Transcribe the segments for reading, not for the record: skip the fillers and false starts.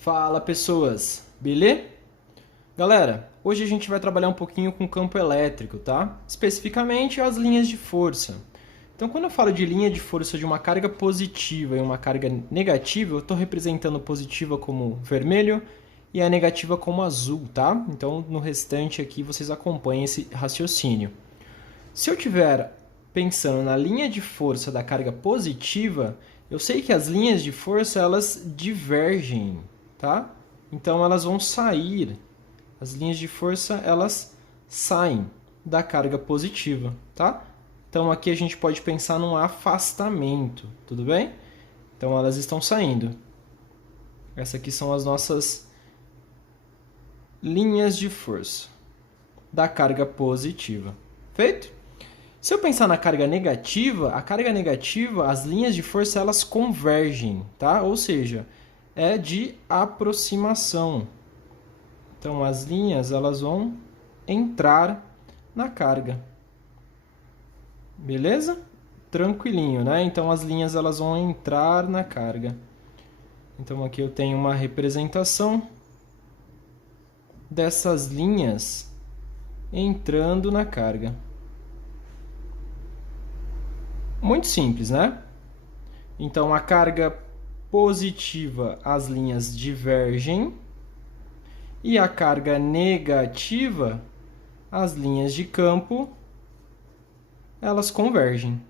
Fala pessoas, beleza? Galera, hoje a gente vai trabalhar um pouquinho com campo elétrico, tá? Especificamente as linhas de força. Então quando eu falo de linha de força de uma carga positiva e uma carga negativa, eu estou representando a positiva como vermelho e a negativa como azul, tá? Então no restante aqui vocês acompanhem esse raciocínio. Se eu estiver pensando na linha de força da carga positiva, eu sei que as linhas de força elas divergem, tá? Então elas vão sair. As linhas de força elas saem da carga positiva, tá? Então aqui a gente pode pensar num afastamento, tudo bem? Então elas estão saindo. Essas aqui são as nossas linhas de força da carga positiva. Feito? Se eu pensar na carga negativa, a carga negativa, as linhas de força elas convergem, tá? Ou seja, é de aproximação. Então as linhas elas vão entrar na carga. Beleza? Tranquilinho, né? Então as linhas elas vão entrar na carga. Então aqui eu tenho uma representação dessas linhas entrando na carga. Muito simples, né? Então, a carga positiva, as linhas divergem. E a carga negativa, as linhas de campo, elas convergem.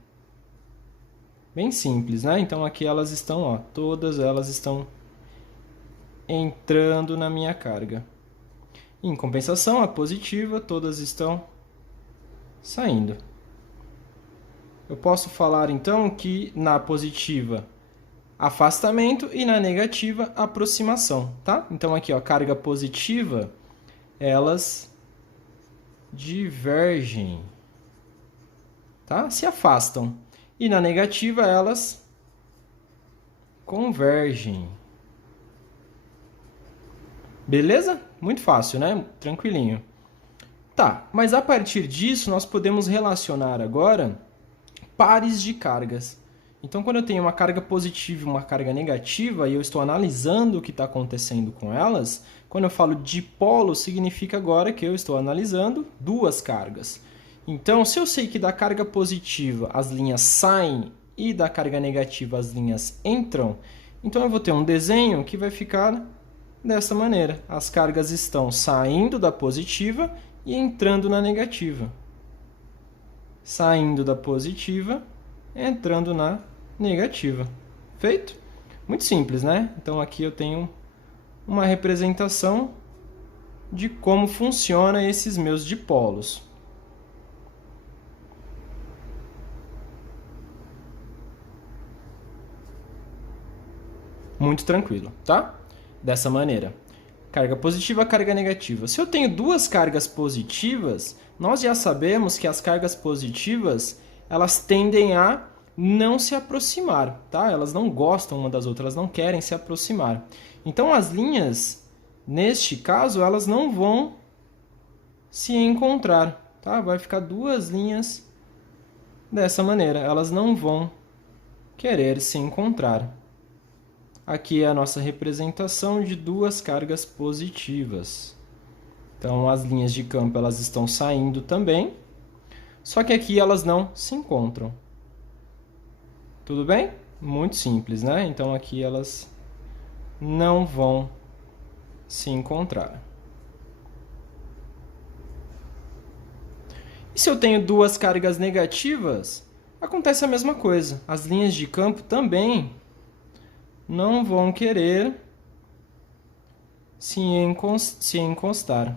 Bem simples, né? Então, aqui elas estão, ó, todas elas estão entrando na minha carga. Em compensação, a positiva, todas estão saindo. Eu posso falar, então, que na positiva, afastamento e na negativa, aproximação, tá? Então, aqui, ó, carga positiva, elas divergem, tá? Se afastam. E na negativa, elas convergem. Beleza? Muito fácil, né? Tranquilinho. Tá, mas a partir disso, nós podemos relacionar agora pares de cargas. Então, quando eu tenho uma carga positiva e uma carga negativa e eu estou analisando o que está acontecendo com elas, quando eu falo dipolo, significa agora que eu estou analisando duas cargas. Então, se eu sei que da carga positiva as linhas saem e da carga negativa as linhas entram, então eu vou ter um desenho que vai ficar dessa maneira. As cargas estão saindo da positiva e entrando na negativa. Saindo da positiva, entrando na negativa. Feito? Muito simples, né? Então aqui eu tenho uma representação de como funciona esses meus dipolos. Muito tranquilo, tá? Dessa maneira. Carga positiva, carga negativa. Se eu tenho duas cargas positivas, nós já sabemos que as cargas positivas, elas tendem a não se aproximar, tá? Elas não gostam uma das outras, elas não querem se aproximar. Então, as linhas, neste caso, elas não vão se encontrar, tá? Vai ficar duas linhas dessa maneira, elas não vão querer se encontrar. Aqui é a nossa representação de duas cargas positivas. Então, as linhas de campo elas estão saindo também, só que aqui elas não se encontram. Tudo bem? Muito simples, né? Então, aqui elas não vão se encontrar. E se eu tenho duas cargas negativas, acontece a mesma coisa. As linhas de campo também não vão querer se encostar.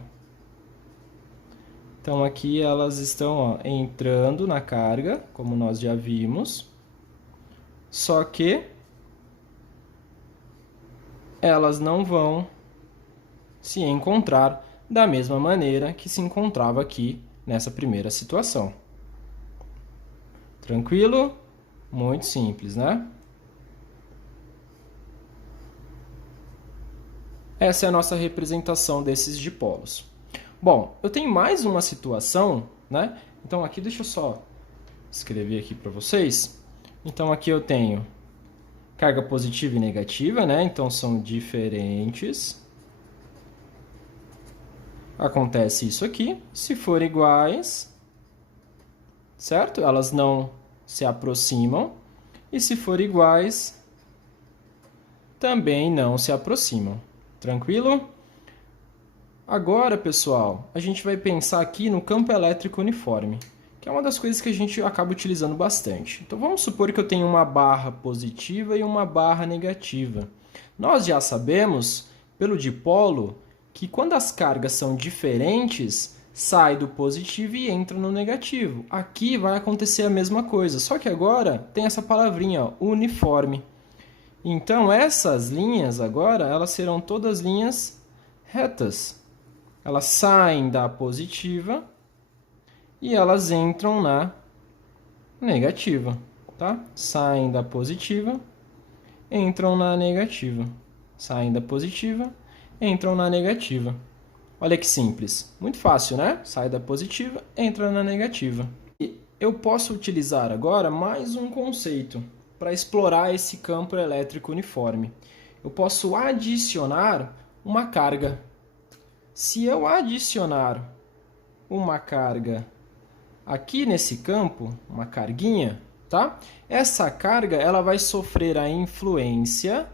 Então, aqui elas estão, ó, entrando na carga, como nós já vimos, só que elas não vão se encontrar da mesma maneira que se encontrava aqui nessa primeira situação. Tranquilo? Muito simples, né? Essa é a nossa representação desses dipolos. Bom, eu tenho mais uma situação, né? Então aqui deixa eu só escrever aqui para vocês. Então aqui eu tenho Carga positiva e negativa, né? Então são diferentes. Acontece isso aqui. Se forem iguais, certo? Elas não se aproximam. E se forem iguais, também não se aproximam. Tranquilo? Agora, pessoal, a gente vai pensar aqui no campo elétrico uniforme, que é uma das coisas que a gente acaba utilizando bastante. Então vamos supor que eu tenho uma barra positiva e uma barra negativa. Nós já sabemos, pelo dipolo, que quando as cargas são diferentes, sai do positivo e entra no negativo. Aqui vai acontecer a mesma coisa, só que agora tem essa palavrinha, ó, uniforme. Então essas linhas agora, elas serão todas linhas retas. Elas saem da positiva e elas entram na negativa, tá? Saem da positiva, entram na negativa. Saem da positiva, entram na negativa. Olha que simples. Muito fácil, né? Sai da positiva, entra na negativa. E eu posso utilizar agora mais um conceito para explorar esse campo elétrico uniforme. Eu posso adicionar uma carga. Se eu adicionar uma carga aqui nesse campo, uma carguinha, tá? Essa carga ela vai sofrer a influência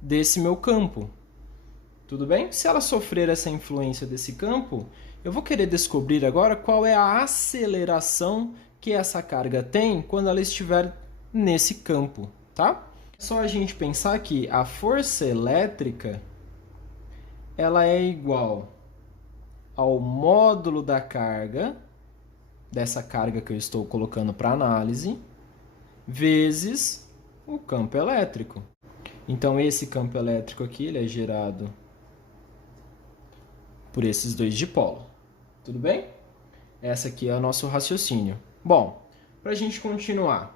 desse meu campo. Tudo bem? Se ela sofrer essa influência desse campo, eu vou querer descobrir agora qual é a aceleração que essa carga tem quando ela estiver nesse campo, tá? É só a gente pensar que a força elétrica ela é igual ao módulo da carga, dessa carga que eu estou colocando para análise, vezes o campo elétrico. Então, esse campo elétrico aqui ele é gerado por esses dois dipolos. Tudo bem? Essa aqui é o nosso raciocínio. Bom, para a gente continuar.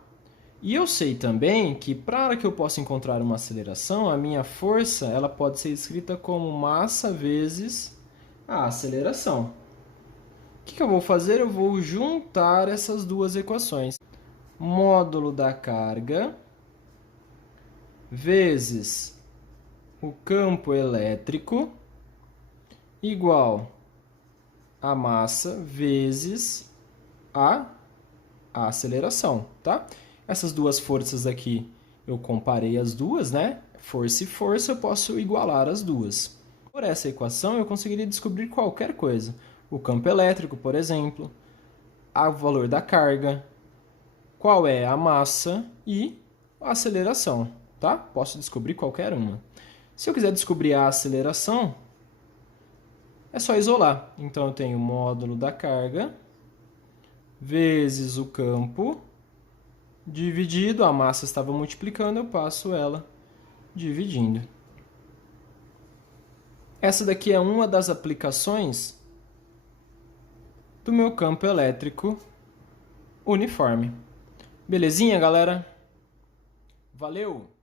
E eu sei também que para que eu possa encontrar uma aceleração, a minha força ela pode ser escrita como massa vezes a aceleração. O que eu vou fazer? Eu vou juntar essas duas equações. Módulo da carga vezes o campo elétrico igual a massa vezes a aceleração, tá? Essas duas forças aqui, eu comparei as duas, né? Força e força, eu posso igualar as duas. Por essa equação, eu conseguiria descobrir qualquer coisa. O campo elétrico, por exemplo, o valor da carga, qual é a massa e a aceleração, tá? Posso descobrir qualquer uma. Se eu quiser descobrir a aceleração, é só isolar. Então, eu tenho o módulo da carga vezes o campo dividido, a massa estava multiplicando, eu passo ela dividindo. Essa daqui é uma das aplicações do meu campo elétrico uniforme. Belezinha, galera? Valeu!